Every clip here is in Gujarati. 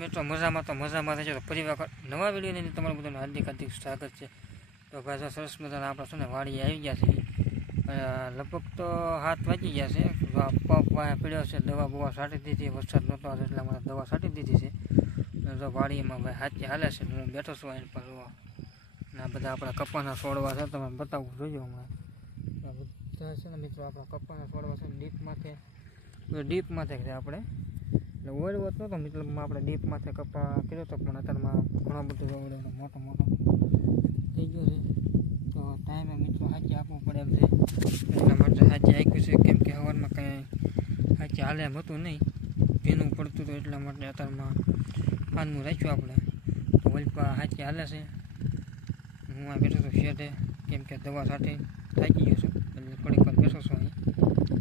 મિત્રો, મજામાં તો મજામાં રહેજો. તો ફરી વખત નવા વિડીયોની અંદર તમારું બધાનું હાર્દિક હાર્દિક સ્વાગત છે. તો ભાઈ સરસ મજાના આપણે શું ને વાડીએ આવી ગયા છે. લગભગ તો હાથ વાગી ગયા છે. પગ વાયા પીડ્યો છે, દવા બવા છાંટી દીધી, વરસાદ નહોતો આવતો એટલે મને દવા છાંટી દીધી છે. તો વાડીમાં ભાઈ હાથી હાલે છે. ને હું બેઠો છું એની પર. આ બધા આપણા કપાના છોડવા છે તમે બતાવું જોઈએ હમણાં. બધા છે ને મિત્રો, આપણા કપાના છોડવા છે ડીપ ડીપમાંથી ડીપ માથે છે આપણે. એટલે ઓરવત નહોતો મતલબમાં આપણે ડીપ માથે કપા કર્યો હતો પણ અત્યારમાં ઘણો બધો રોડ મોટો મોટો. થઈ ગયો છે. તો ટાઈમે મિત્રો હાચી આપવું પડે એમ છે. એટલા માટે હાચી આપ્યું છે, કેમ કે હવારમાં કાંઈ હાચી હાલે એમ હતું નહીં. ભીનું પડતું હતું એટલા માટે અત્યારમાં પાનનું રાખ્યું આપણે. તો વલપા હાચી હાલે છે. હું આ બેઠો છું શેઠે, કેમ કે દવા સાથે થાકી ગયો છું. એટલે થોડીક વાર બેઠો છું અહીં.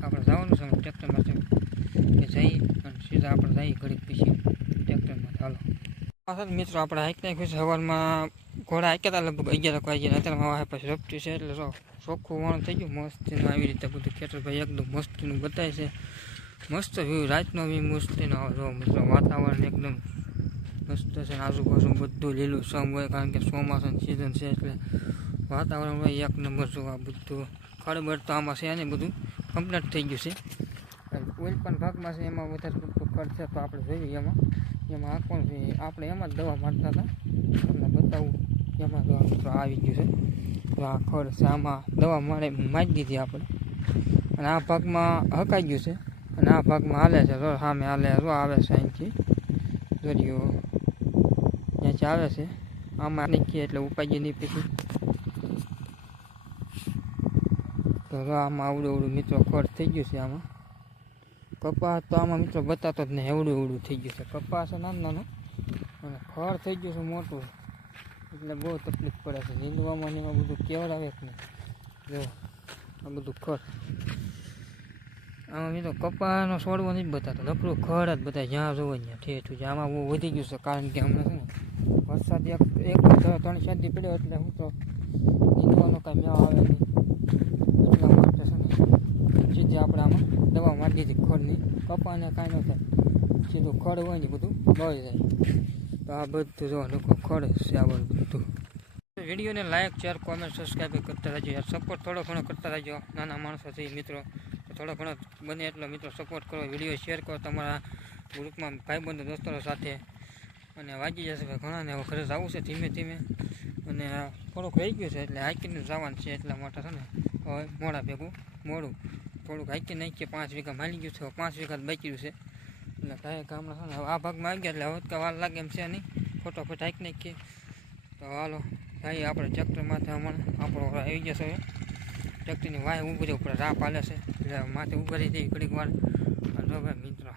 આપણે જવાનું છે ટ્રેક્ટરમાંથી કે જઈએ અને સીધા આપણે જઈએ ઘડીક પછી ટ્રેક્ટરમાં. ચાલો પાછળ મિત્રો, આપણે હાઈક નાખ્યું છે. સવારમાં ઘોડા હાક્યા હતા લગભગ અગિયાર વાગ્યા અત્યારમાં આવે પછી રપટી છે એટલે ચોખ્ખું વણ થઈ ગયું. મસ્તીનું આવી રીતે બધું ખેતરભાઈ એકદમ મસ્તીનું બતાવે છે. મસ્ત વ્યૂ, રાતનો બી મસ્તીનો જો મિત્રો, વાતાવરણ એકદમ મસ્ત છે આજુબાજુ બધું લીલું સમ હોય, કારણ કે ચોમાસાની સિઝન છે એટલે વાતાવરણ હોય એક નંબર જો આ બધું. ખડબડ તો આમાં છે ને બધું. કમ્પ્લીટ થઈ ગયું છે. કોઈ પણ ભાગમાં છે, એમાં વધારે પડતું ખર્ચ છે, તો આપણે જોઈએ એમાં. એમાં આંખવાનું છે આપણે એમાં જ દવા મારતા હતા. તમને બતાવું, એમાં દવા મિત્રો આવી ગયું છે. તો આ છે, આમાં દવા મારે મારી દીધી આપણે. અને આ ભાગમાં હકાઈ ગયું છે. અને આ ભાગમાં હાલે છે, રો, સામે હાલે, રો, આવે છે અહીંથી. દરિયો ત્યાંથી આવે છે. આમાં નીકળીએ એટલે ઉપાય નહીં પછી. તો આમાં આવડું અવડું મિત્રો ખડ થઈ ગયું છે આમાં. કપાસ તો આમાં મિત્રો બતાતો જ નહીં, એવડું એવડું થઈ ગયું છે. કપાસ નાનું નાનું અને ખડ થઈ ગયું છે મોટું. એટલે બહુ તકલીફ પડે છે. નીંદવામાં ને એમાં બધું કેવડાવે કે નહીં? જો, આ બધું ખડ આમાં મિત્રો કપાસનો છોડવો નથી બતાતો નકરું ખડ જ બધા જ્યાં જોવો ત્યાં ઠેઠું છે. આમાં બહુ વધી ગયું છે, કારણ કે હમણાં છે ને, વરસાદ એક એક ત્રણ ચાર પડ્યો એટલે હું તો નીંદવાનો કાંઈ મેળો આવે નહીં એટલા માટે છે ને સીધી આપણે આમાં મારી દીધી ખડની કપાને કાંઈ ન થાય સીધું ખડ હોય ને બધું બળી જાય. તો આ બધું જો લોકો ખડ આ બધું. વિડીયોને લાઈક, શેર કોમેન્ટ સબસ્ક્રાઈબ કરતા રહેજો યાર. સપોર્ટ થોડો ઘણો કરતા રહેજો, નાના માણસોથી મિત્રો. થોડો ઘણો બને એટલો મિત્રો સપોર્ટ કરો, વીડિયો શેર કરો તમારા ગ્રુપમાં ભાઈબંધો દોસ્તો સાથે. અને વાગી જશે ઘણાને ખરે જવું છે ધીમે ધીમે. અને થોડુંક રહી ગયું છે એટલે હાઈકીને જવાનું છે એટલા માટે છે ને. હવે મોડા ભેગું મોડું. થોડુંક હાઈકી નાખીએ, પાંચ વીઘા માલી ગયું છે પાંચ વીઘા બાકી છે. એટલે કાંઈ ગામડા છે આ ભાગમાં આવી ગયા, એટલે હવે વાર લાગે એમ છે નહીં. ફટોફટ હાઈક નાખીએ. તો હાલો, ભાઈ, આપણે ટ્રેક્ટરમાંથી હમણાં આપણો આવી ગયા હવે. ટ્રેક્ટરની વાય ઉભરી ઉપર રા પાલે છે. એટલે માથે ઉભરી જઈ ઘડીક વાર. અને ભાઈ, મિત્રો,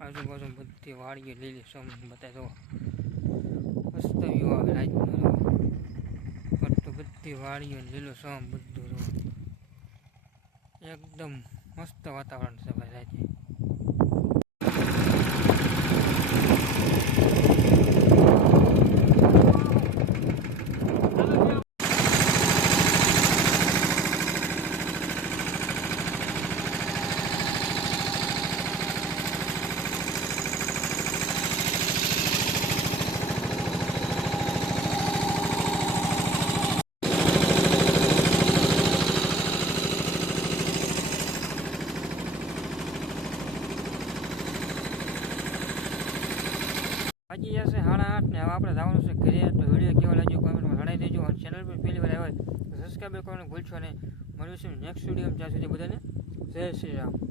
આજુબાજુ બધી વાડીઓ લીલી સમ બતાવી દો. મસ્ત વ્યૂ આવે રાતનો બધું વાડીઓ લીલો સમ બધું. એકદમ મસ્ત વાતાવરણ છે ભાઈ વાગી જશે સાડા આઠ ને હવે આપણે જવાનું છે ઘરે, તો વીડિયો કેવો લાગ્યો કોમેન્ટમાં જણાવી દેજો. અને ચેનલ પર પહેલી વાર આવ્યા હોય તો સબસ્ક્રાઈબ કરવાનું ભૂલશો નહીં. મળ્યું છે નેક્સ્ટ વીડિયો જ્યાં સુધી બધાને જય શ્રી રામ.